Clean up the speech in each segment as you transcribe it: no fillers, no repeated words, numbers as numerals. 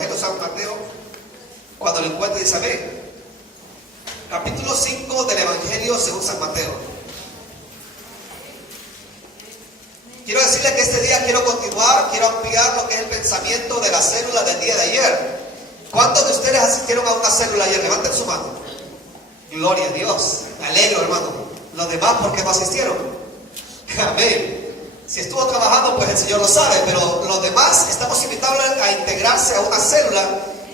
San Mateo, cuando lo encuentre dice amén. Capítulo 5 del Evangelio según San Mateo. Quiero decirle que este día quiero continuar, quiero ampliar lo que es el pensamiento de la célula del día de ayer. ¿Cuántos de ustedes asistieron a una célula ayer? Levanten su mano. Gloria a Dios, me alegro, hermano. Los demás, ¿por qué no asistieron? Amén. Si estuvo trabajando, pues el Señor lo sabe, pero los demás estamos invitados a integrarse a una célula,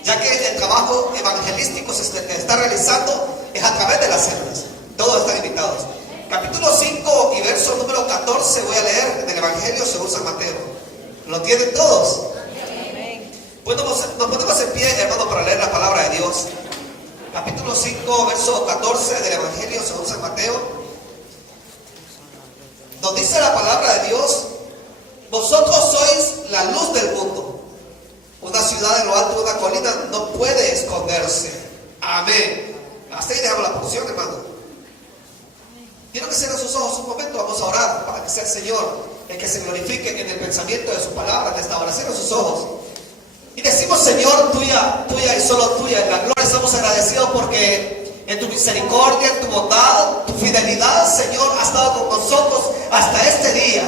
ya que el trabajo evangelístico se está realizando es a través de las células. Todos están invitados. Capítulo 5 y verso número 14 voy a leer del Evangelio según San Mateo. ¿Lo tienen todos? Pues nos ponemos en pie, hermano, para leer la palabra de Dios. Capítulo 5, verso 14 del Evangelio según San Mateo. Nos dice la palabra de Dios: vosotros sois la luz del mundo. Una ciudad en lo alto de una colina no puede esconderse. Amén. Hasta ahí dejamos la porción, hermano. Quiero que cierren sus ojos un momento. Vamos a orar para que sea el Señor el que se glorifique en el pensamiento de su palabra en esta hora. Cierren sus ojos y decimos: Señor, tuya y solo tuya en la gloria estamos agradecidos porque en tu misericordia, en tu bondad, tu fidelidad, Señor, ha estado con nosotros hasta este día.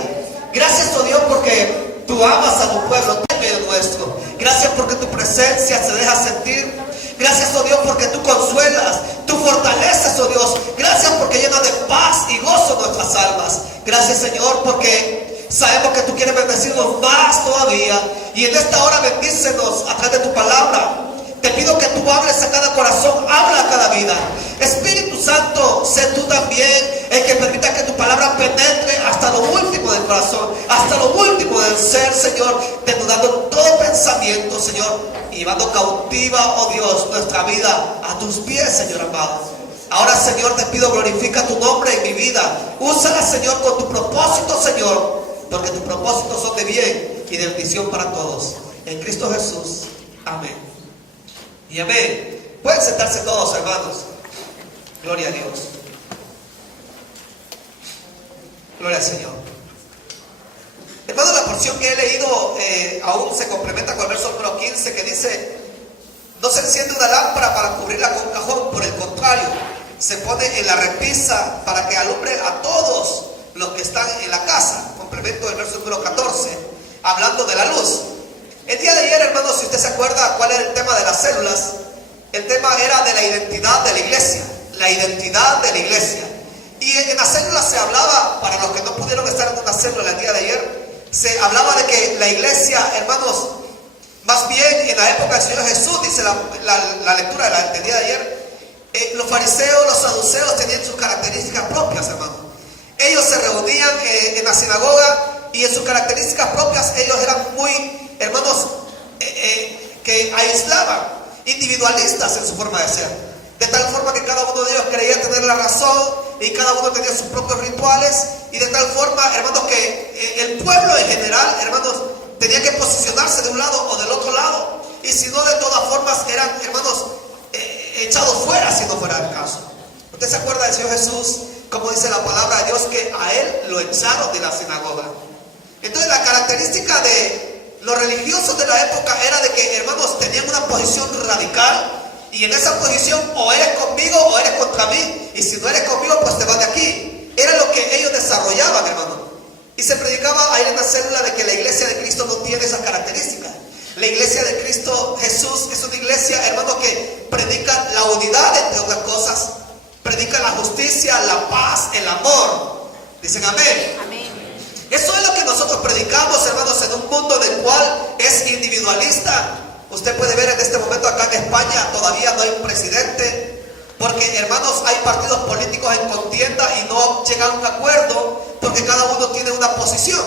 Gracias, oh Dios, porque tú amas a tu pueblo, tú en medio nuestro. Gracias porque tu presencia se deja sentir. Gracias, oh Dios, porque tú consuelas, tú fortaleces, oh Dios. Gracias porque llenas de paz y gozo nuestras almas. Gracias, Señor, porque sabemos que tú quieres bendecirnos más todavía. Y en esta hora bendícenos a través de tu palabra. Te pido que tú hables a cada corazón, habla a cada vida. Espíritu Santo, sé tú también el que permita que tu palabra penetre hasta lo último del corazón, hasta lo último del ser, Señor, denudando todo pensamiento, Señor, y llevando cautiva, oh Dios, nuestra vida a tus pies, Señor amado. Ahora, Señor, te pido, glorifica tu nombre en mi vida. Úsala, Señor, con tu propósito, Señor, porque tus propósitos son de bien y de bendición para todos. En Cristo Jesús. Amén. Y amén. Pueden sentarse todos, hermanos. Gloria a Dios. Gloria al Señor. Hermanos, la porción que he leído aún se complementa con el verso número 15 que dice: no se enciende una lámpara para cubrirla con un cajón, por el contrario, se pone en la repisa para que alumbre a todos los que están en la casa. Complemento del verso número 14, hablando de la luz. El día de ayer, hermanos, si usted se acuerda cuál era el tema de las células, el tema era de la identidad de la iglesia. La identidad de la iglesia. Y en las células se hablaba, para los que no pudieron estar en una célula el día de ayer, se hablaba de que la iglesia, hermanos, más bien en la época del Señor Jesús, dice la lectura del día de ayer, los fariseos, los saduceos tenían sus características propias, hermanos. Ellos se reunían en la sinagoga y en sus características propias ellos eran muy, hermanos, que aislaban, individualistas en su forma de ser, de tal forma que cada uno de ellos creía tener la razón y cada uno tenía sus propios rituales, y de tal forma, hermanos, que el pueblo en general, hermanos, tenía que posicionarse de un lado o del otro lado, y si no, de todas formas eran, hermanos, echados fuera si no fuera el caso. ¿Usted se acuerda del Señor Jesús? Como dice la palabra de Dios, que a él lo echaron de la sinagoga. Entonces la característica de los religiosos de la época era de que, hermanos, tenían una posición radical, y en esa posición o eres conmigo o eres contra mí, y si no eres conmigo pues te vas de aquí. Era lo que ellos desarrollaban, hermano. Y se predicaba ahí en la célula de que la iglesia de Cristo no tiene esas características. La iglesia de Cristo Jesús es una iglesia, hermano, que predica la unidad entre otras cosas, predica la justicia, la paz, el amor. Dicen amén. Amén. Eso es lo que nosotros predicamos, hermanos, en un mundo en el cual es individualista. Usted puede ver en este momento acá en España todavía no hay un presidente, porque, hermanos, hay partidos políticos en contienda y no llegan a un acuerdo porque cada uno tiene una posición.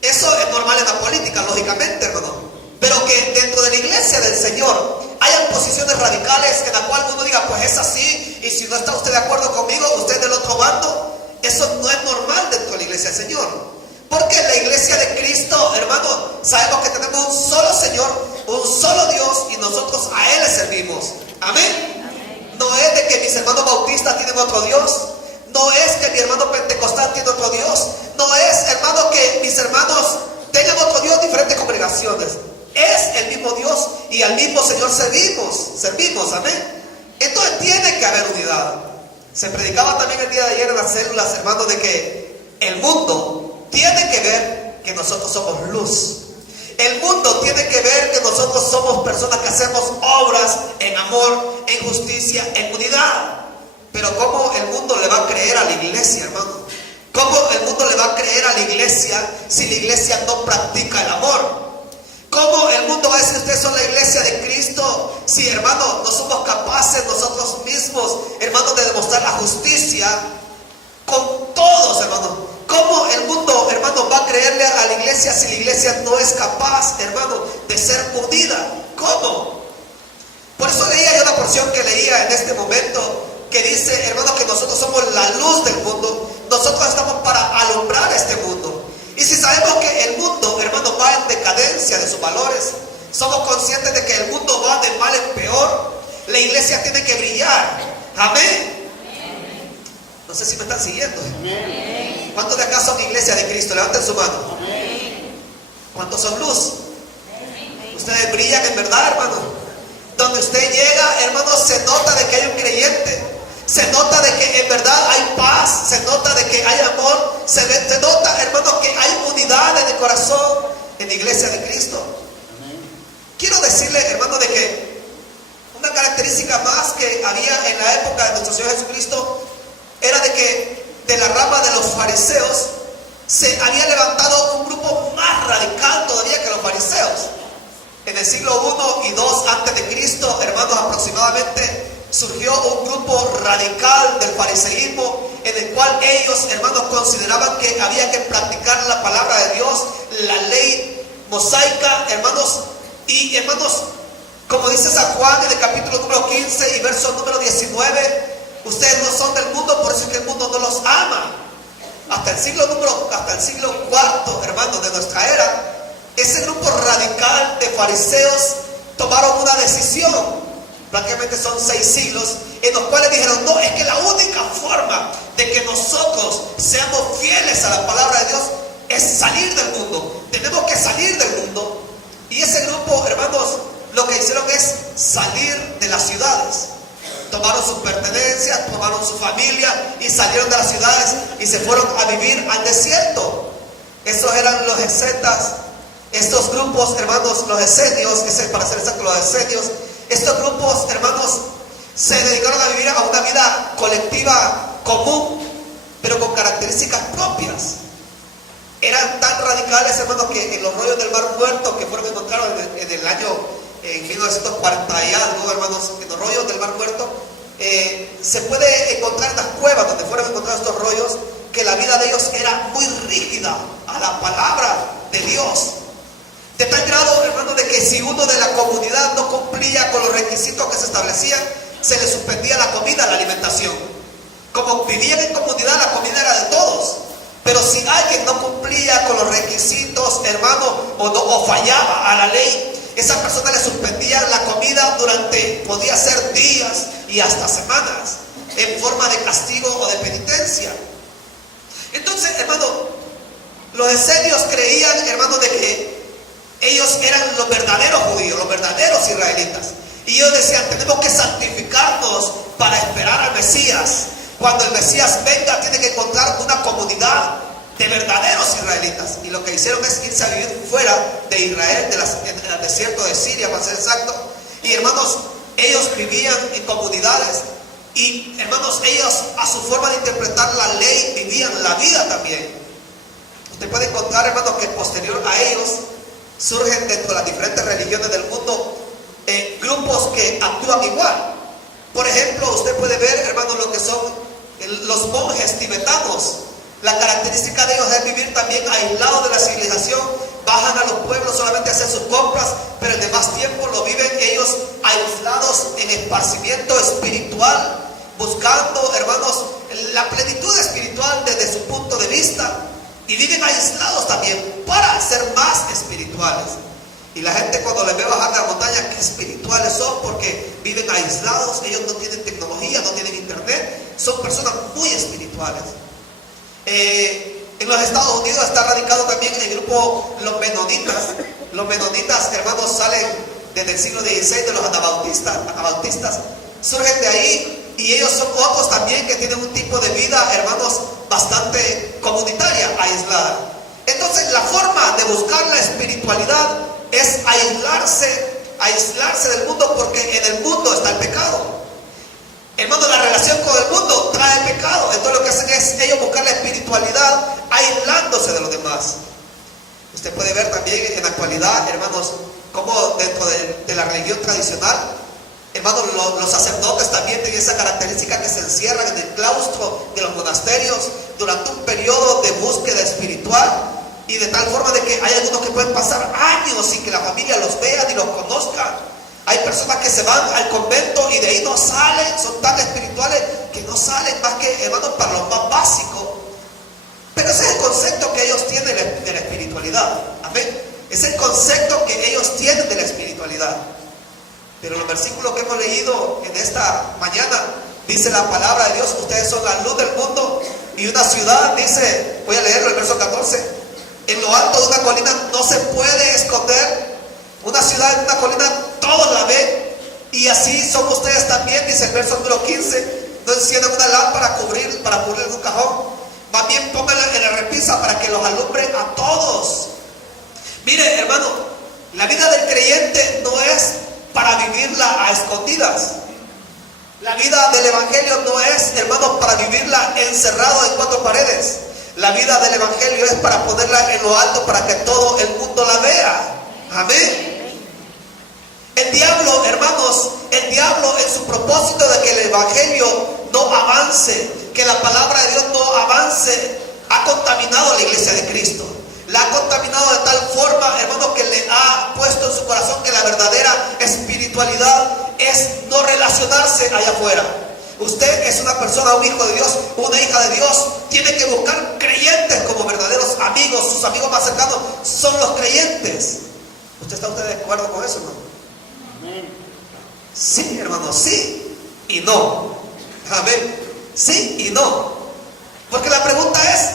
Eso es normal en la política, lógicamente, hermano. Pero que dentro de la iglesia del Señor hayan posiciones radicales en la cual uno diga, pues es así, y si no está usted de acuerdo conmigo, usted es del otro bando. Eso no es normal dentro de la iglesia del Señor. Porque en la iglesia de Cristo, hermano, sabemos que tenemos un solo Señor, un solo Dios, y nosotros a Él le servimos. Amén. Amén. No es de que mis hermanos bautistas tienen otro Dios. No es que mi hermano pentecostal tiene otro Dios. No es, hermano, que mis hermanos tengan otro Dios, diferentes congregaciones. Es el mismo Dios y al mismo Señor servimos, amén. Entonces tiene que haber unidad. Se predicaba también el día de ayer en las células, hermanos, de que el mundo tiene que ver que nosotros somos luz. El mundo tiene que ver que nosotros somos personas que hacemos obras en amor, en justicia, en unidad. Pero ¿cómo el mundo le va a creer a la iglesia, hermano? ¿Cómo el mundo le va a creer a la iglesia si la iglesia no practica el amor? ¿Cómo el mundo va a decir ustedes son la iglesia de Cristo si, hermano, no somos capaces nosotros mismos, hermanos, de demostrar la justicia con todos, hermano? ¿Cómo el mundo, hermano, va a creerle a la iglesia si la iglesia no es capaz, hermano, de ser unida? ¿Cómo? Por eso leía yo la porción que leía en este momento, que dice, hermano, que nosotros somos la luz del mundo. Nosotros estamos para alumbrar este mundo. Y si sabemos que el mundo, hermano, va en decadencia de sus valores, somos conscientes de que el mundo va de mal en peor, la iglesia tiene que brillar. Amén. No sé si me están siguiendo. ¿Cuántos de acá son iglesia de Cristo? Levanten su mano. ¿Cuántos son luz? Ustedes brillan en verdad, hermano. Donde usted llega, hermano, se nota de que hay un creyente. Se nota de que en verdad hay paz. Se nota de que hay amor. Se nota, hermano, que hay unidad en el corazón en la iglesia de Cristo. Quiero decirle, hermano, de que una característica más que había en la época de nuestro Señor Jesucristo era de que de la rama de los fariseos se había levantado un grupo más radical todavía que los fariseos. En el siglo I y II antes de Cristo, hermanos, aproximadamente surgió un grupo radical del fariseísmo en el cual ellos, hermanos, consideraban que había que practicar la palabra de Dios, la ley mosaica, hermanos. Y hermanos, como dice San Juan en el capítulo número 15 y verso número 19, ustedes no son del mundo, por eso es que el mundo no los ama. Hasta el siglo IV, hermanos, de nuestra era, ese grupo radical de fariseos tomaron una decisión. Prácticamente son 6 siglos en los cuales dijeron, no, es que la única forma de que nosotros seamos fieles a la palabra de Dios es salir del mundo. Tenemos que salir del mundo. Y ese grupo, hermanos, lo que hicieron es salir de las ciudades. Tomaron sus pertenencias, tomaron su familia y salieron de las ciudades y se fueron a vivir al desierto. Esos eran los escetas. Estos grupos, hermanos, los esenios, para ser exacto, los esenios, estos grupos, hermanos, se dedicaron a vivir a una vida colectiva común, pero con características propias. Eran tan radicales, hermanos, que en los rollos del Mar Muerto, que fueron encontrados en el año 1940 y algo, hermanos, en los rollos del Mar Muerto, se puede encontrar en las cuevas donde fueron encontrados estos rollos, que la vida de ellos era muy rígida a la palabra de Dios. De tal grado, hermanos, de que si uno de la comunidad no cumplía con los requisitos que se establecían, se le suspendía la comida, la alimentación. Como vivían en comunidad, la comida era de todos. Pero si alguien no cumplía con los requisitos, hermano, o fallaba a la ley, esa persona le suspendía la comida durante, podía ser días y hasta semanas, en forma de castigo o de penitencia. Entonces, hermano, los esenios creían, hermano, de que ellos eran los verdaderos judíos, los verdaderos israelitas. Y ellos decían, tenemos que santificarnos para esperar al Mesías. Cuando el Mesías venga, tiene que encontrar una comunidad de verdaderos israelitas. Y lo que hicieron es irse a vivir fuera de Israel, en el desierto de Siria, para ser exacto. Y hermanos, ellos vivían en comunidades. Y hermanos, ellos a su forma de interpretar la ley vivían la vida también. Usted puede encontrar, hermanos, que posterior a ellos surgen dentro de las diferentes religiones del mundo grupos que actúan igual. Por ejemplo, usted puede ver, hermanos, lo que son los monjes tibetanos. La característica de ellos es vivir también aislados de la civilización. Bajan a los pueblos solamente a hacer sus compras, pero el demás tiempo lo viven ellos aislados en esparcimiento espiritual, buscando, hermanos, la plenitud espiritual desde su punto de vista. Y viven aislados también para ser más espirituales. Y la gente cuando les ve bajar de la montaña, qué espirituales son, porque viven aislados. Ellos no tienen tecnología, no tienen internet. Son personas muy espirituales. En los Estados Unidos está radicado también el grupo los menonitas. Los menonitas, hermanos, salen desde el siglo XVI, de los anabautistas, surgen de ahí, y ellos son otros también que tienen un tipo de vida, hermanos, bastante comunitaria, aislada. Entonces la forma de buscar la espiritualidad es aislarse del mundo, porque en el mundo está el pecado. Hermano, la relación con el mundo trae pecado. Entonces lo que hacen es ellos buscar la espiritualidad aislándose de los demás. Usted puede ver también en la actualidad, hermanos, como dentro de la religión tradicional, hermanos, los sacerdotes también tienen esa característica, que se encierran en el claustro de los monasterios durante un periodo de búsqueda espiritual, y de tal forma de que hay algunos que pueden pasar años sin que la familia los vea ni los conozca. Hay personas que se van al convento y de ahí no salen, son tan espirituales que no salen más que, hermanos, para lo más básico. Pero ese es el concepto que ellos tienen de la espiritualidad. Amén. Es el concepto que ellos tienen de la espiritualidad. Pero los versículos que hemos leído en esta mañana, dice la palabra de Dios: ustedes son la luz del mundo. Y una ciudad, dice, voy a leerlo, el verso 14: en lo alto de una colina no se puede esconder. Una ciudad en una colina todos la ven. Y así son ustedes también, dice el verso número 15: no enciendan una lámpara para cubrir un cajón, más bien pónganla en la repisa para que los alumbre a todos. Mire, hermano, la vida del creyente no es para vivirla a escondidas. La vida del evangelio no es, hermano, para vivirla encerrado en cuatro paredes. La vida del evangelio es para ponerla en lo alto, para que todo el mundo la vea. Amén. El diablo, hermanos, el diablo, en su propósito de que el evangelio no avance, que la palabra de Dios no avance, ha contaminado a la iglesia de Cristo. La ha contaminado de tal forma, hermano, que le ha puesto en su corazón que la verdadera espiritualidad es no relacionarse allá afuera. Usted es una persona, un hijo de Dios, una hija de Dios, tiene que buscar creyentes como verdaderos amigos. Sus amigos más cercanos son los creyentes. ¿Está usted de acuerdo con eso, hermano? Sí, hermano, sí y no. Amén. Sí y no. Porque la pregunta es: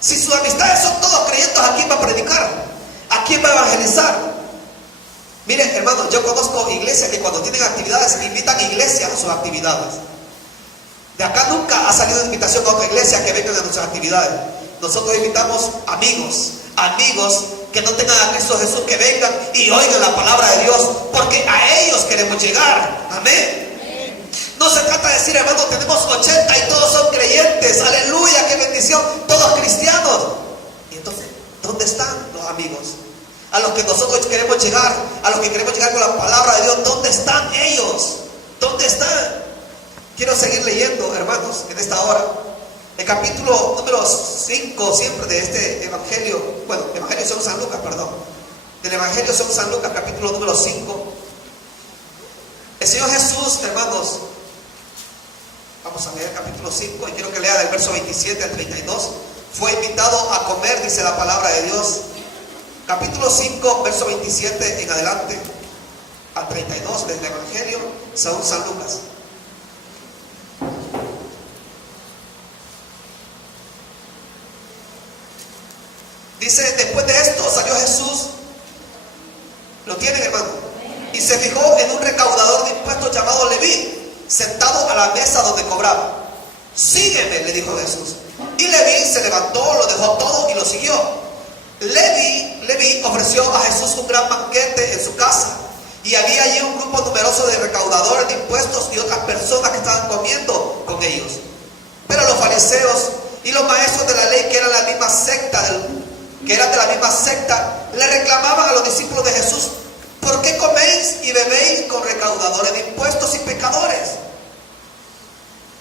si sus amistades son todos creyentes, ¿a quién va a predicar? ¿A quién va a evangelizar? Mire, hermano, yo conozco iglesias que cuando tienen actividades invitan iglesias a sus actividades. De acá nunca ha salido invitación a otra iglesia que vengan a nuestras actividades. Nosotros invitamos amigos que no tengan a Cristo Jesús, que vengan y oigan la palabra de Dios, porque a ellos queremos llegar. Amén. No se trata de decir, hermano, tenemos 80 y todos son creyentes, aleluya, qué bendición, todos cristianos. Y entonces, ¿dónde están los amigos? A los que nosotros queremos llegar, a los que queremos llegar con la palabra de Dios, ¿dónde están ellos? ¿Dónde están? Quiero seguir leyendo, hermanos, en esta hora. El capítulo número 5 siempre de este evangelio, bueno, evangelio según San Lucas, perdón. Del evangelio según San Lucas, capítulo número 5. El Señor Jesús, hermanos, vamos a leer el capítulo 5 y quiero que lea del verso 27 al 32. Fue invitado a comer, dice la palabra de Dios. Capítulo 5, verso 27 en adelante al 32 del evangelio según San Lucas. Dice: después de esto salió Jesús, ¿lo tienen, hermano? Y se fijó en un recaudador de impuestos llamado Leví, sentado a la mesa donde cobraba. Sígueme, le dijo Jesús. Y Leví se levantó, lo dejó todo y lo siguió. Leví ofreció a Jesús un gran banquete en su casa, y había allí un grupo numeroso de recaudadores de impuestos y otras personas que estaban comiendo con ellos. Pero los fariseos y los maestros de la ley, que eran de la misma secta, le reclamaban a los discípulos de Jesús: ¿por qué coméis y bebéis con recaudadores de impuestos y pecadores?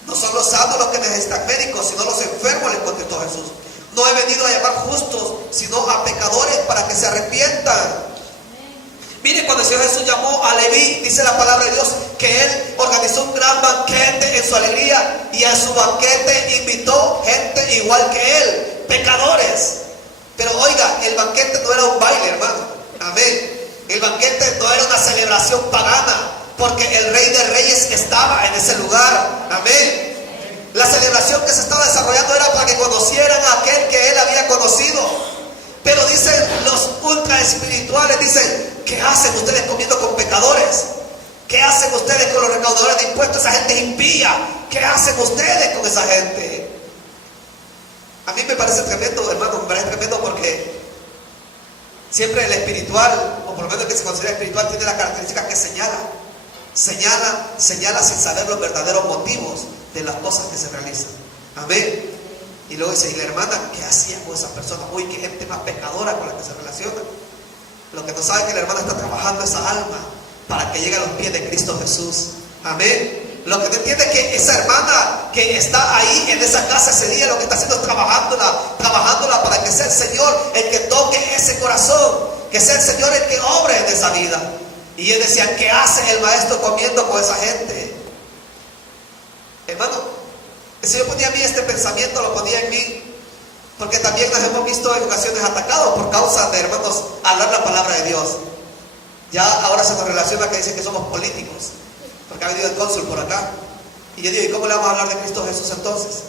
No son los sanos los que necesitan médicos, sino los enfermos, les contestó Jesús. No he venido a llamar justos, sino a pecadores para que se arrepientan. Mire, cuando el Señor Jesús llamó a Leví, dice la palabra de Dios que Él organizó un gran banquete en su alegría, y a su banquete invitó gente igual que Él, pecadores. Pero oiga, el banquete no era un baile, hermano. Amén. El banquete no era una celebración pagana, porque el Rey de Reyes estaba en ese lugar. Amén. La celebración que se estaba desarrollando era para que conocieran a aquel que Él había conocido. Pero dicen los ultra espirituales, dicen, ¿qué hacen ustedes comiendo con pecadores? ¿Qué hacen ustedes con los recaudadores de impuestos? Esa gente impía. ¿Qué hacen ustedes con esa gente? A mí me parece tremendo, hermano, me parece tremendo porque siempre el espiritual, o por lo menos el que se considera espiritual, tiene la característica que señala sin saber los verdaderos motivos de las cosas que se realizan. Amén. Y luego dice, y la hermana, ¿qué hacía con esa persona? Uy, qué gente más pecadora con la que se relaciona. Lo que no sabe es que la hermana está trabajando esa alma para que llegue a los pies de Cristo Jesús. Amén. Lo que no entiende es que esa hermana que está ahí en esa casa ese día, lo que está haciendo es trabajándola para que sea el Señor el que toque ese corazón, que sea el Señor el que obre en esa vida. Y él decía, ¿qué hace el maestro comiendo con esa gente? Hermano, el Señor ponía en mí este pensamiento, lo ponía en mí, porque también nos hemos visto en ocasiones atacados por causa de, hermanos, hablar la palabra de Dios. Ya ahora se nos relaciona que dicen que somos políticos, porque ha venido el cónsul por acá. Y yo digo, ¿y cómo le vamos a hablar de Cristo Jesús entonces?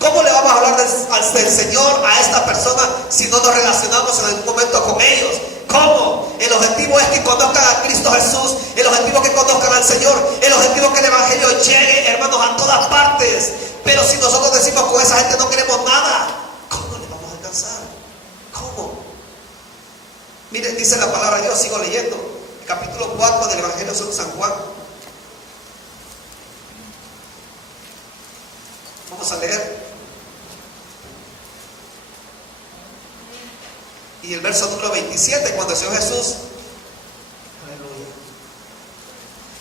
¿Cómo le vamos a hablar del Señor a esta persona si no nos relacionamos en algún momento con ellos? ¿Cómo? El objetivo es que conozcan a Cristo Jesús, el objetivo es que conozcan al Señor, el objetivo es que el Evangelio llegue, hermanos, a todas partes. Pero si nosotros decimos con esa gente no queremos nada, ¿cómo le vamos a alcanzar? ¿Cómo? Miren, dice la palabra de Dios, sigo leyendo, el capítulo 4 del Evangelio de San Juan. Vamos a leer. Y el verso número 27, cuando el Señor Jesús, aleluya,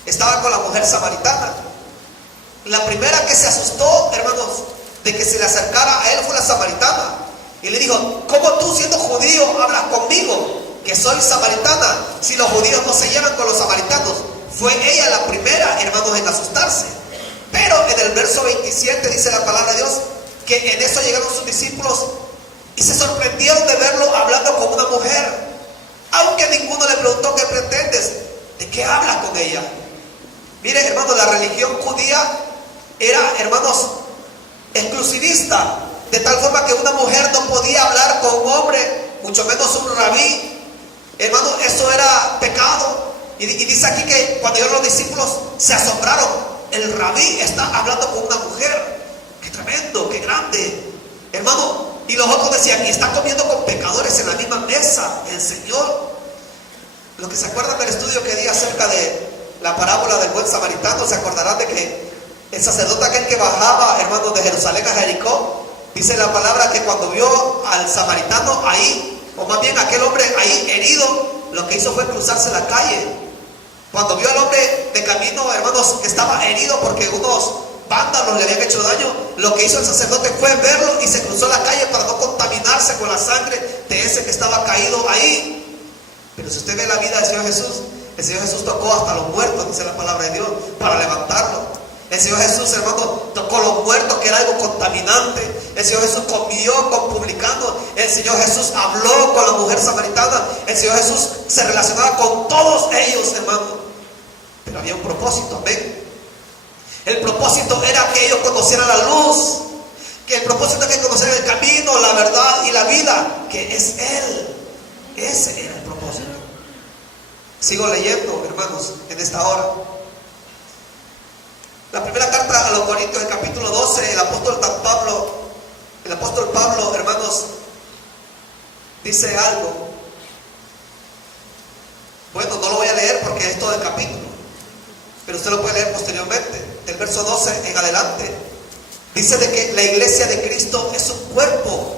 estaba con la mujer samaritana. La primera que se asustó, hermanos, de que se le acercara a él fue la samaritana. Y le dijo, ¿cómo tú siendo judío hablas conmigo, que soy samaritana, si los judíos no se llevan con los samaritanos? Fue ella la primera, hermanos, en asustarse. Pero en el verso 27 dice la palabra de Dios, que en eso llegaron sus discípulos y se sorprendieron de verlo hablando con una mujer, aunque ninguno le preguntó, ¿qué pretendes? ¿De qué hablas con ella? Miren, hermanos, la religión judía era, hermanos, exclusivista, de tal forma que una mujer no podía hablar con un hombre, mucho menos un rabí. Hermanos, eso era pecado. Y dice aquí que cuando llegaron los discípulos se asombraron. El rabí está hablando con una mujer. Qué tremendo, qué grande, hermano. Y los otros decían, y está comiendo con pecadores en la misma mesa el Señor. Los que se acuerdan del estudio que di acerca de la parábola del buen samaritano, se acordarán de que el sacerdote aquel que bajaba, hermanos, de Jerusalén a Jericó, dice la palabra que cuando vio al samaritano ahí, o más bien aquel hombre ahí herido, lo que hizo fue cruzarse la calle. Cuando vio al hombre de camino, hermanos, que estaba herido porque unos vándalos le habían hecho daño, lo que hizo el sacerdote fue verlo y se cruzó la calle para no contaminarse con la sangre de ese que estaba caído ahí. Pero si usted ve la vida del Señor Jesús, el Señor Jesús tocó hasta los muertos, dice la palabra de Dios, para levantarlo. El Señor Jesús, hermano, tocó los muertos, que era algo contaminante. El Señor Jesús comió con publicanos. El Señor Jesús habló con la mujer samaritana. El Señor Jesús se relacionaba con todos ellos, hermano. Pero había un propósito, amén. El propósito era que ellos conocieran la luz. Que el propósito era que conocieran el camino, la verdad y la vida, que es Él. Ese era el propósito. Sigo leyendo, hermanos, en esta hora. La primera carta a los Corintios, el capítulo 12, el apóstol Pablo, hermanos, dice algo. Bueno, no lo voy a leer porque es todo el capítulo, pero usted lo puede leer posteriormente. Del verso 12 en adelante, dice de que la iglesia de Cristo es un cuerpo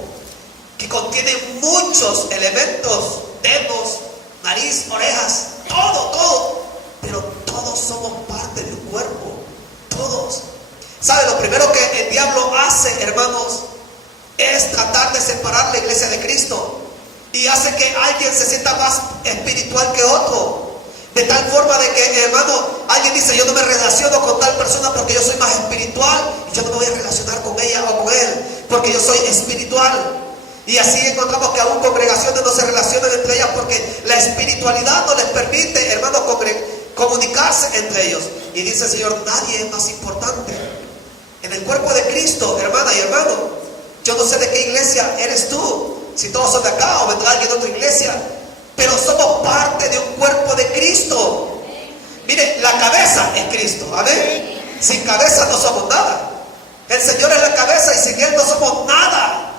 que contiene muchos elementos, dedos, nariz, orejas, todo, pero todos somos parte de un cuerpo. Todos. ¿Sabe? Lo primero que el diablo hace, hermanos, es tratar de separar la iglesia de Cristo. Y hace que alguien se sienta más espiritual que otro. De tal forma de que, hermano, alguien dice, yo no me relaciono con tal persona porque yo soy más espiritual. Y yo no me voy a relacionar con ella o con él porque yo soy espiritual. Y así encontramos que aún congregaciones no se relacionan entre ellas porque la espiritualidad no les permite, hermanos, comunicarse entre ellos. Y dice el Señor, nadie es más importante en el cuerpo de Cristo, hermana y hermano. Yo no sé de qué iglesia eres tú, si todos son de acá o vendrá alguien de otra iglesia, pero somos parte de un cuerpo de Cristo. Mire, la cabeza es Cristo, amén. Sin cabeza no somos nada. El Señor es la cabeza y sin Él no somos nada.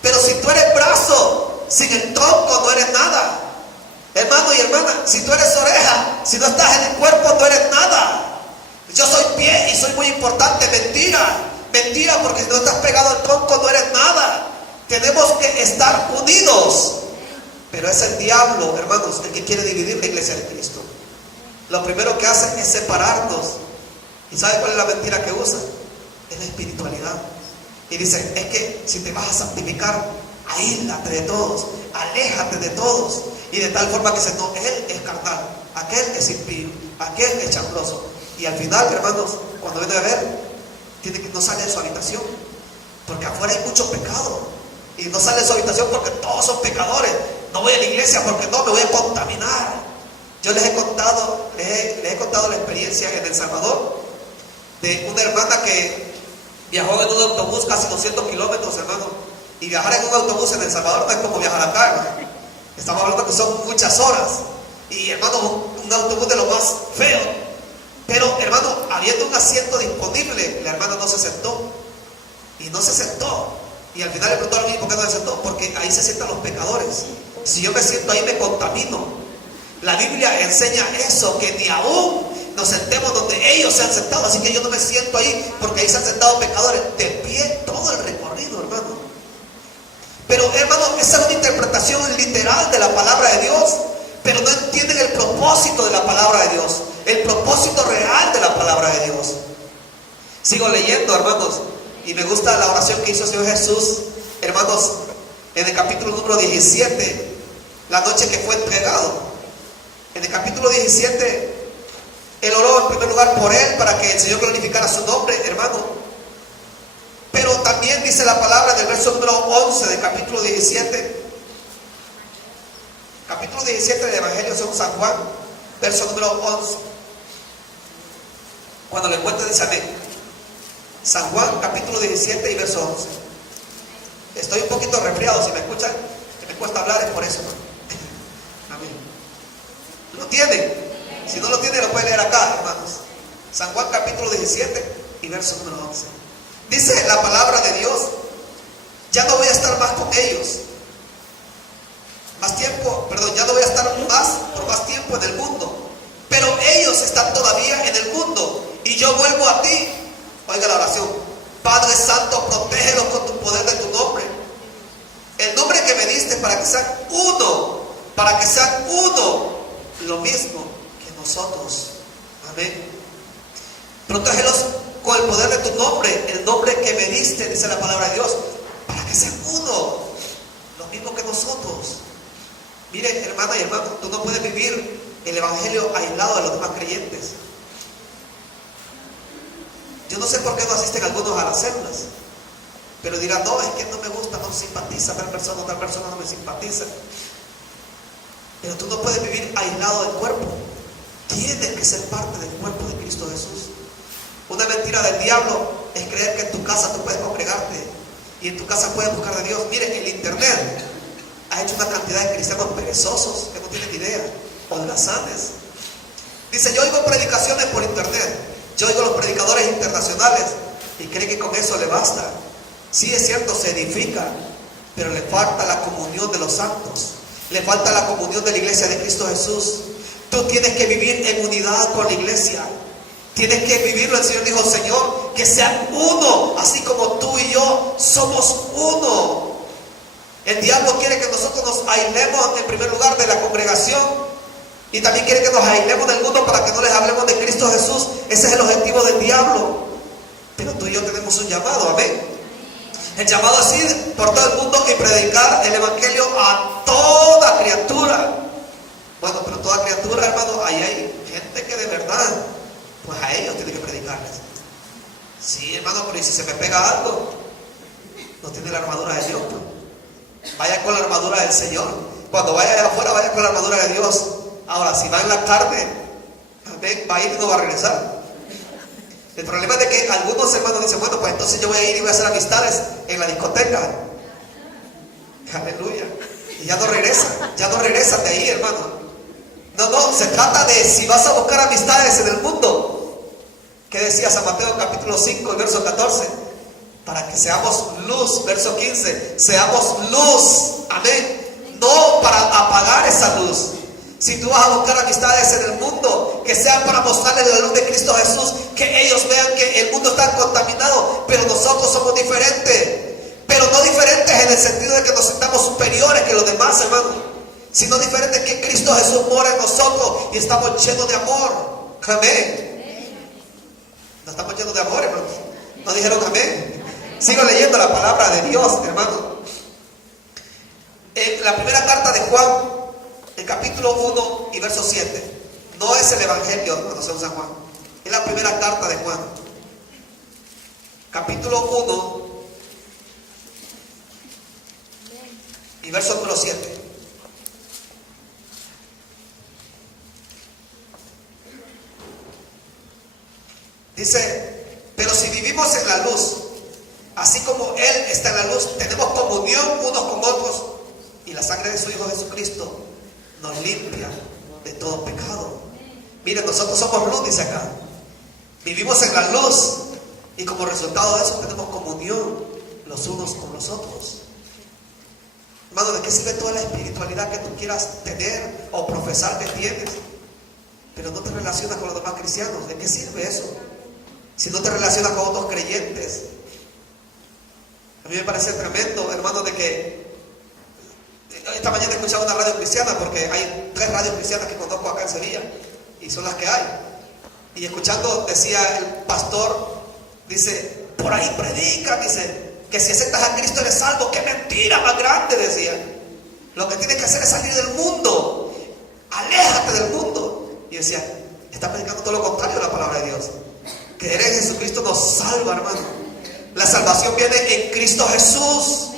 Pero si tú eres brazo, sin el tronco no eres nada. Hermano y hermana, si tú eres oreja, si no estás en el cuerpo no eres nada. Yo soy pie y soy muy importante. Mentira, mentira, porque si no estás pegado al tronco no eres nada. Tenemos que estar unidos. Pero es el diablo, hermanos, el que quiere dividir la iglesia de Cristo. Lo primero que hace es separarnos. ¿Y sabe cuál es la mentira que usa? Es la espiritualidad. Y dice, es que si te vas a santificar, aíslate de todos, aléjate de todos. Y de tal forma que dice, no, él es carnal, aquel es impío, aquel es chambroso. Y al final, hermanos, cuando viene a ver, no sale de su habitación, porque afuera hay mucho pecado. Y no sale de su habitación porque todos son pecadores. No voy a la iglesia porque no, me voy a contaminar. Yo les he contado la experiencia en El Salvador de una hermana que viajó en un autobús casi 200 kilómetros, hermano. Y viajar en un autobús en El Salvador no es como viajar acá, hermano. Estamos hablando que son muchas horas. Y, hermano, un autobús de lo más feo. Pero, hermano, habiendo un asiento disponible, la hermana no se sentó. Y no se sentó. Y al final le preguntó a mí por qué no se sentó. Porque ahí se sientan los pecadores. Si yo me siento ahí, me contamino. La Biblia enseña eso, que ni aún nos sentemos donde ellos se han sentado. Así que yo no me siento ahí, porque ahí se han sentado pecadores. De pie todo el recorrido, hermano. Pero, hermano, esa es una interpretación literal de la palabra de Dios. Pero no entienden el propósito de la palabra de Dios, el propósito real de la palabra de Dios. Sigo leyendo, hermanos, y me gusta la oración que hizo el Señor Jesús, hermanos, en el capítulo número 17, la noche que fue entregado. En el capítulo 17, Él oró en primer lugar por Él, para que el Señor glorificara su nombre, hermano. Pero también dice la palabra en el verso número 11 del capítulo 17. Capítulo 17 del Evangelio según San Juan, verso número 11. Cuando lo encuentre dice amén. San Juan, capítulo 17 y verso 11. Estoy un poquito resfriado, si me escuchan, que me cuesta hablar, es por eso, ¿no? Amén. ¿Lo tienen? Si no lo tienen, lo pueden leer acá, hermanos. San Juan, capítulo 17 y verso número 11. Dice la palabra de Dios: ya no voy a estar más con ellos. Ya no voy a estar por más tiempo en el mundo. Pero ellos están todavía en el mundo y yo vuelvo a ti. Oiga la oración: Padre Santo, protégelos con tu poder de tu nombre. El nombre que me diste, para que sean uno, lo mismo que nosotros. Amén. Protégelos con el poder de tu nombre, el nombre que me diste, dice la palabra de Dios, para que sean uno, lo mismo que nosotros. Mire, hermana y hermano, tú no puedes vivir el evangelio aislado de los demás creyentes. Yo no sé por qué no asisten algunos a las células, pero dirán, no, es que no me gusta, no simpatiza tal persona no me simpatiza. Pero tú no puedes vivir aislado del cuerpo. Tienes que ser parte del cuerpo de Cristo Jesús. Una mentira del diablo es creer que en tu casa tú puedes congregarte y en tu casa puedes buscar de Dios. Mire, el internet ha hecho una cantidad de cristianos perezosos que no tienen idea, holgazanes. Dice, yo oigo predicaciones por internet, yo oigo los predicadores internacionales, y cree que con eso le basta. Sí, es cierto, se edifica, pero le falta la comunión de los santos, le falta la comunión de la iglesia de Cristo Jesús. Tú tienes que vivir en unidad con la iglesia. Tienes que vivirlo. El Señor dijo, Señor, que sean uno, así como tú y yo somos uno. El diablo quiere que nosotros nos aislemos en primer lugar de la congregación, y también quiere que nos aislemos del mundo para que no les hablemos de Cristo Jesús. Ese es el objetivo del diablo. Pero tú y yo tenemos un llamado, amén. El llamado es ir por todo el mundo y predicar el evangelio a toda criatura. Bueno, pero toda criatura, hermano, ahí hay gente que de verdad, pues a ellos tiene que predicarles. Sí, hermano, pero ¿y si se me pega algo? No tiene la armadura de Dios, pues. Vaya con la armadura del Señor. Cuando vaya allá afuera, vaya con la armadura de Dios. Ahora, si va en la carne, va a ir y no va a regresar. El problema es de que algunos hermanos dicen, bueno, pues entonces yo voy a ir y voy a hacer amistades en la discoteca. Aleluya. Y ya no regresan de ahí, hermano. No, se trata de si vas a buscar amistades en el mundo. ¿Qué decía San Mateo capítulo 5, verso 14? Para que seamos luz, verso 15, seamos luz, amén. No para apagar esa luz. Si tú vas a buscar amistades en el mundo, que sean para mostrarles la luz de Cristo Jesús, que ellos vean que el mundo está contaminado, pero nosotros somos diferentes. Pero no diferentes en el sentido de que nos sintamos superiores que los demás, hermano, sino diferentes que Cristo Jesús mora en nosotros y estamos llenos de amor. Amén. No estamos llenos de amor, hermano. ¿No dijeron amén? Sigo leyendo la palabra de Dios, hermano. En la primera carta de Juan, el capítulo 1 y verso 7. No es el Evangelio, hermano, San Juan. Es la primera carta de Juan. Capítulo 1 y verso número 7. Dice, pero si vivimos en la luz, así como Él está en la luz, tenemos comunión unos con otros, y la sangre de su Hijo Jesucristo nos limpia de todo pecado. Miren, nosotros somos luz, dice acá. Vivimos en la luz, y como resultado de eso tenemos comunión los unos con los otros. Hermano, ¿de qué sirve toda la espiritualidad que tú quieras tener o profesar que tienes, pero no te relacionas con los demás cristianos? ¿De qué sirve eso? Si no te relacionas con otros creyentes. A mí me parece tremendo, hermano, de que esta mañana he escuchado una radio cristiana, porque hay 3 radios cristianas que conozco acá en Sevilla, y son las que hay. Y escuchando, decía el pastor, dice, por ahí predica, dice, que si aceptas a Cristo eres salvo. ¡Qué mentira más grande! Decía. Lo que tienes que hacer es salir del mundo. Aléjate del mundo. Y decía, está predicando todo lo contrario de la palabra de Dios. Creer en Jesucristo nos salva, hermano. La salvación viene en Cristo Jesús.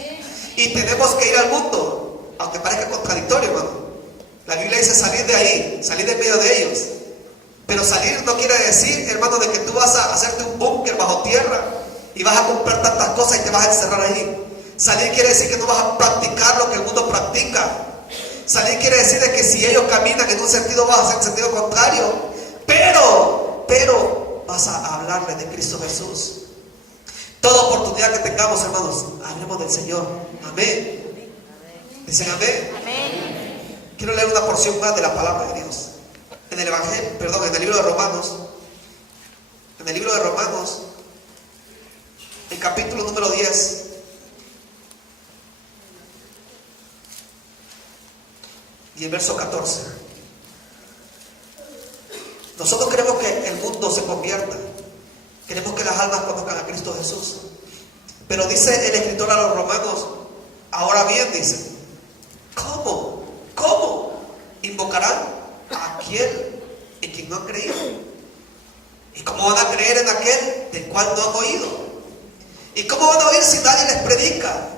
Y tenemos que ir al mundo, aunque parezca contradictorio, hermano. La Biblia dice salir de ahí, salir de medio de ellos. Pero salir no quiere decir, hermano, de que tú vas a hacerte un búnker bajo tierra y vas a comprar tantas cosas y te vas a encerrar ahí. Salir quiere decir que no vas a practicar lo que el mundo practica. Salir quiere decir de que si ellos caminan en un sentido, vas a hacer en sentido contrario. Pero vas a hablarle de Cristo Jesús. Toda oportunidad que tengamos, hermanos, hablemos del Señor. Amén. Dicen amén. Amén. Quiero leer una porción más de la palabra de Dios. En el Evangelio, en el libro de Romanos. En el libro de Romanos, el capítulo número 10. Y el verso 14. Nosotros queremos que el mundo se convierta. Queremos que las almas conozcan a Cristo Jesús. Pero dice el escritor a los romanos, ahora bien, dice, ¿cómo invocarán a aquel en quien no han creído? ¿Y cómo van a creer en aquel del cual no han oído? ¿Y cómo van a oír si nadie les predica?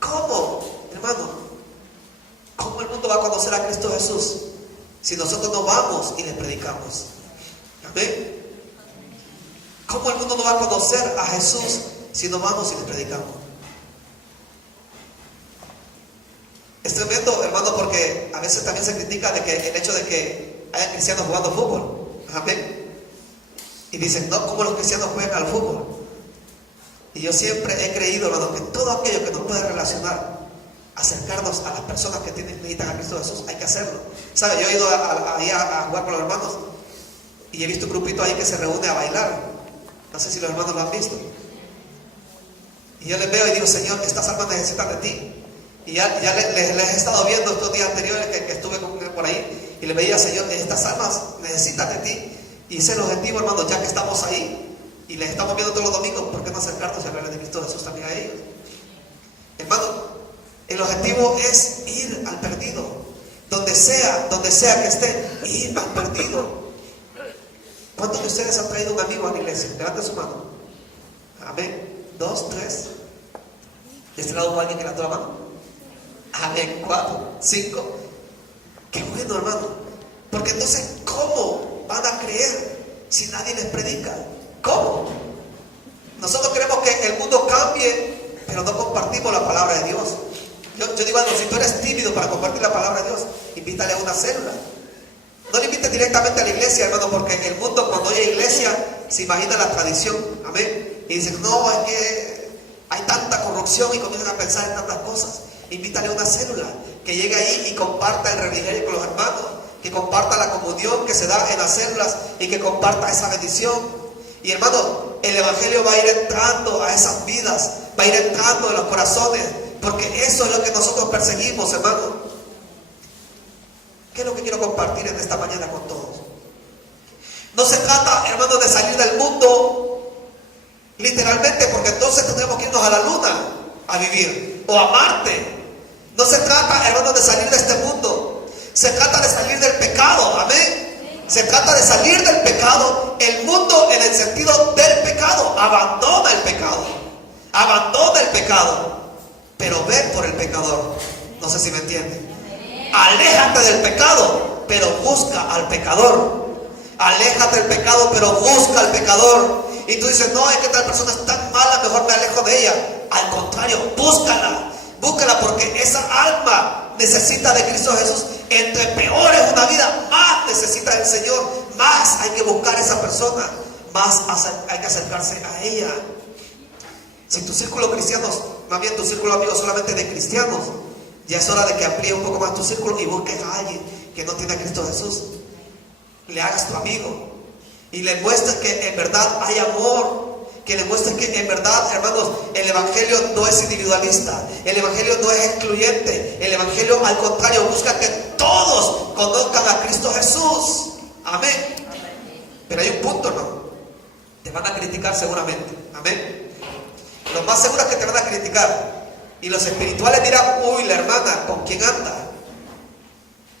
¿Cómo, hermano? ¿Cómo el mundo va a conocer a Cristo Jesús si nosotros no vamos y les predicamos? Amén. ¿Cómo el mundo no va a conocer a Jesús si no vamos y les predicamos? Es tremendo, hermano, porque a veces también se critica de que el hecho de que haya cristianos jugando fútbol. Amén. Y dicen, no, ¿cómo los cristianos juegan al fútbol? Y yo siempre he creído, hermano, que todo aquello que nos puede relacionar, acercarnos a las personas que necesitan a Cristo Jesús, hay que hacerlo. ¿Sabe? Yo he ido ahí a jugar con los hermanos y he visto un grupito ahí que se reúne a bailar. No sé si los hermanos lo han visto. Y yo les veo y digo, Señor, estas almas necesitan de ti. Y ya les he estado viendo estos días anteriores que estuve por ahí, y les veía, Señor, estas almas necesitan de ti. Y ese es el objetivo, hermano, ya que estamos ahí y les estamos viendo todos los domingos, ¿por qué no acercarnos y hablarles de Cristo Jesús también a ellos? Hermano, el objetivo es ir al perdido. Donde sea que esté, ir al perdido. ¿Cuántos de ustedes han traído un amigo a la iglesia? Levanten su mano. Amén. 2, 3. ¿De este lado hubo alguien que levantó la mano? Amén. 4, 5. Qué bueno, hermano. Porque entonces, ¿cómo van a creer si nadie les predica? ¿Cómo? Nosotros queremos que el mundo cambie, pero no compartimos la palabra de Dios. Yo digo algo, si tú eres tímido para compartir la palabra de Dios, invítale a una célula. No le invites directamente a la iglesia, hermano, porque el mundo cuando oye iglesia se imagina la tradición, amén. Y dicen, no, es que hay tanta corrupción y comienzan a pensar en tantas cosas. Invítale a una célula, que llegue ahí y comparta el refrigerio con los hermanos, que comparta la comunión que se da en las células y que comparta esa bendición. Y hermano, el evangelio va a ir entrando a esas vidas, va a ir entrando en los corazones, porque eso es lo que nosotros perseguimos, hermano. ¿Qué es lo que quiero compartir en esta mañana con todos? No se trata, hermanos, de salir del mundo literalmente, porque entonces tendremos que irnos a la luna a vivir, o a Marte. No se trata, hermanos, de salir de este mundo. Se trata de salir del pecado, amén. Se trata de salir del pecado. El mundo en el sentido del pecado. Abandona el pecado. Abandona el pecado. Pero ve por el pecador. No sé si me entienden. Aléjate del pecado, pero busca al pecador. Aléjate del pecado, pero busca al pecador. Y tú dices, no, es que tal persona es tan mala, mejor me alejo de ella. Al contrario, búscala. Búscala, porque esa alma necesita de Cristo Jesús. Entre peor es una vida, más necesita del Señor. Más hay que buscar a esa persona. Más hay que acercarse a ella. Si tu círculo cristiano, más bien tu círculo amigo solamente de cristianos, ya es hora de que amplíe un poco más tu círculo y busques a alguien que no tiene a Cristo Jesús. Le hagas tu amigo y le muestres que en verdad hay amor. Que le muestres que en verdad, hermanos, el evangelio no es individualista. El evangelio no es excluyente. El evangelio, al contrario, busca que todos conozcan a Cristo Jesús. Amén. Pero hay un punto, ¿no? Te van a criticar seguramente. Amén. Lo más seguro es que te van a criticar. Y los espirituales dirán, uy, la hermana, ¿con quién anda?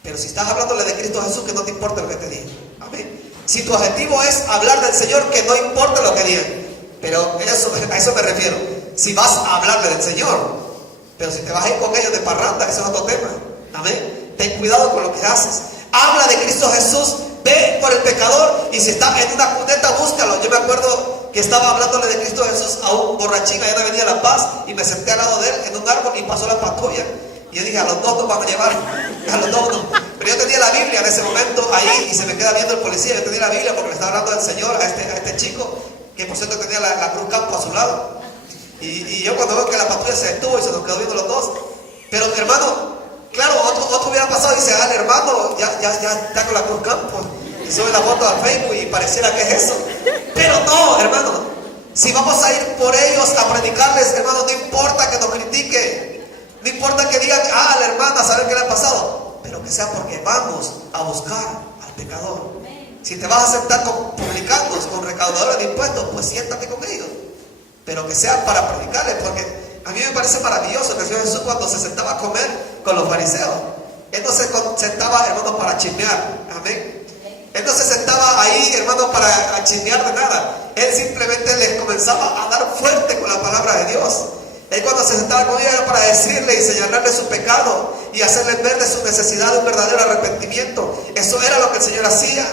Pero si estás hablándole de Cristo Jesús, que no te importa lo que te digan. Amén. Si tu objetivo es hablar del Señor, que no importa lo que digan. Pero a eso me refiero. Si vas a hablarle del Señor. Pero si te vas a ir con ellos de parranda, eso es otro tema. Amén. Ten cuidado con lo que haces. Habla de Cristo Jesús. Ve por el pecador. Y si está en una cuneta, búscalo. Yo me acuerdo que estaba hablándole de Cristo Jesús a un borrachín allá en la Avenida La Paz. Y me senté al lado de él en un árbol y pasó la patrulla. Y yo dije, a los dos nos van a llevar. A los dos no. Pero yo tenía la Biblia en ese momento ahí. Y se me queda viendo el policía. Yo tenía la Biblia porque le estaba hablando del Señor a este chico, que por cierto tenía la Cruz Campo a su lado. Y yo cuando veo que la patrulla se detuvo y se nos quedó viendo los dos. Pero hermano, claro, otro hubiera pasado y dice, el hermano ya está con la Cruz Campo. Y sube la foto a Facebook y pareciera que es eso. Pero no, hermano. Si vamos a ir por ellos a predicarles, hermano, no importa que nos critiquen. No importa que digan, la hermana, saber qué le ha pasado. Pero que sea porque vamos a buscar al pecador. Si te vas a sentar con publicanos, con recaudadores de impuestos, pues siéntate con ellos. Pero que sea para predicarles, porque a mí me parece maravilloso que el Señor Jesús, cuando se sentaba a comer con los fariseos, Él no se sentaba, hermano, para chismear. Amén. Él no se sentaba ahí, hermano, para chismear de nada. Él simplemente les comenzaba a dar fuerte con la palabra de Dios. Él cuando se sentaba con ellos era para decirle y señalarle su pecado y hacerles ver de su necesidad de un verdadero arrepentimiento. Eso era lo que el Señor hacía.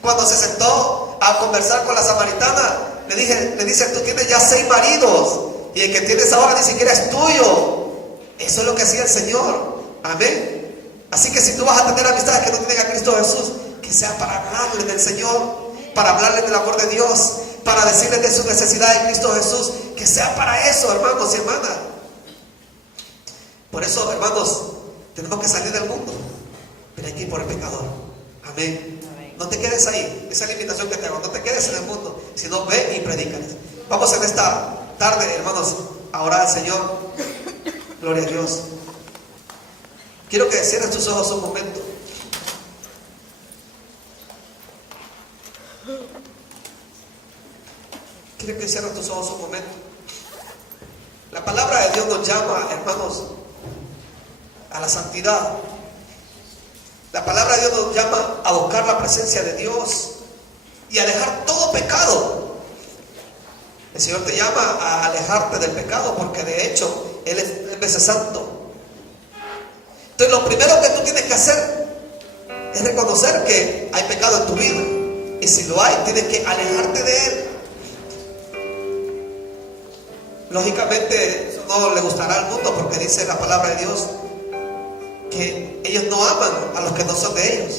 Cuando se sentó a conversar con la samaritana, le dice, tú tienes ya 6 maridos y el que tienes ahora ni siquiera es tuyo. Eso es lo que hacía el Señor. Amén. Así que si tú vas a tener amistades que no tienen a Cristo Jesús, que sea para hablarles del Señor, para hablarles del amor de Dios, para decirles de su necesidad de Cristo Jesús, que sea para eso, hermanos y hermanas. Por eso, hermanos, tenemos que salir del mundo, pero hay que ir por el pecador. Amén. No te quedes ahí. Esa es la invitación que te hago. No te quedes en el mundo, sino ve y predícales. Vamos en esta tarde, hermanos, a orar al Señor. Gloria a Dios. Quiero que cierres tus ojos un momento. Quiero que cierres tus ojos un momento. La palabra de Dios nos llama, hermanos, a la santidad. La palabra de Dios nos llama a buscar la presencia de Dios y a dejar todo pecado. El Señor te llama a alejarte del pecado, porque de hecho Él es santo. Entonces lo primero que tú tienes que hacer es reconocer que hay pecado en tu vida. Y si lo hay, tienes que alejarte de él. Lógicamente no le gustará al mundo, porque dice la palabra de Dios que ellos no aman a los que no son de ellos.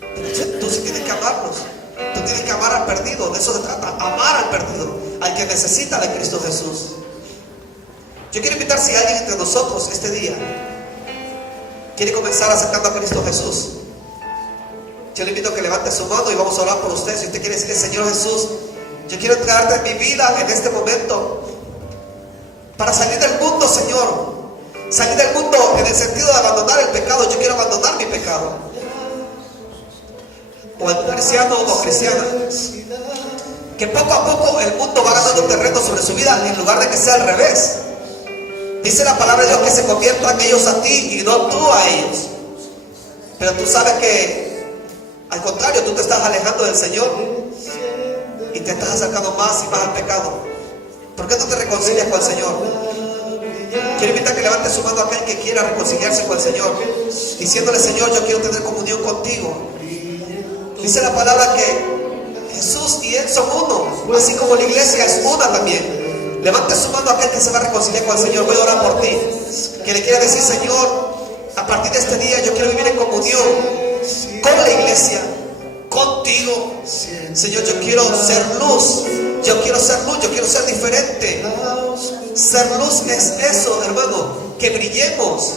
Pero tú sí tienes que amarlos. Tú tienes que amar al perdido. De eso se trata, amar al perdido, al que necesita de Cristo Jesús. Yo quiero invitar, si alguien entre nosotros este día quiere comenzar aceptando a Cristo Jesús, yo le invito a que levante su mano y vamos a orar por usted. Si usted quiere decirle: Señor Jesús, yo quiero entregarte en mi vida en este momento para salir del mundo, Señor. Salir del mundo en el sentido de abandonar el pecado. Yo quiero abandonar mi pecado. O el cristiano o cristiana, que poco a poco el mundo va ganando terreno sobre su vida, en lugar de que sea al revés. Dice la palabra de Dios que se conviertan ellos a ti y no tú a ellos. Pero tú sabes que al contrario, tú te estás alejando del Señor y te estás acercando más y más al pecado. ¿Por qué no te reconcilias con el Señor? Quiero invitar a que levante su mano a aquel que quiera reconciliarse con el Señor, diciéndole: Señor, yo quiero tener comunión contigo. Dice la palabra que Jesús y Él son uno, así como la iglesia es una también. Levante su mano a aquel que se va a reconciliar con el Señor. Voy a orar por ti, que le quiera decir: Señor, a partir de este día yo quiero vivir en comunión con la iglesia, contigo. Señor, yo quiero ser luz. Yo quiero ser luz, yo quiero ser diferente. Ser luz es eso, hermano, que brillemos.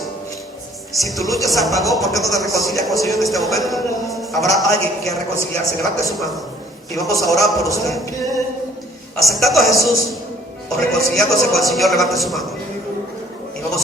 Si tu luz ya se apagó, ¿por qué no te reconcilias con el Señor en este momento? Habrá alguien que quiera reconciliarse. Levante su mano y vamos a orar por usted. Aceptando a Jesús o reconciliándose con el Señor, levante su mano.